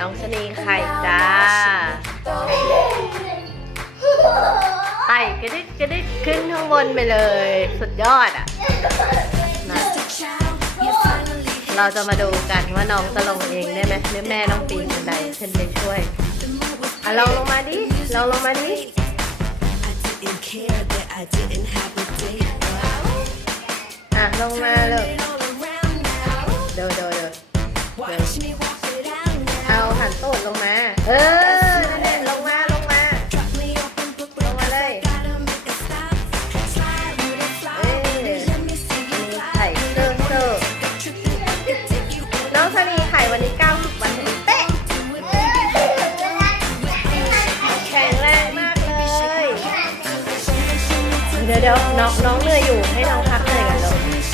น้องชนีไข่จ้าไต่กระดึกกระดึกขึ้นข้างบนไปเลย สุดยอดอะนะเราจะมาดูกันว่าน้องจะลงเองได้ไหมหรือแม่ต้องปีนบันไดขึ้นไปช่วยอะลองลงมาดิลองลงมาดิอะลงมาเลย น้องชะนีไข่วันนี้90วันพอดีเป๊ะแข็งแรงมากเลย เดี๋ยวเดี๋ยวน้องน้องเหนื่อยอยู่ให้น้องพักเหนื่อยกัน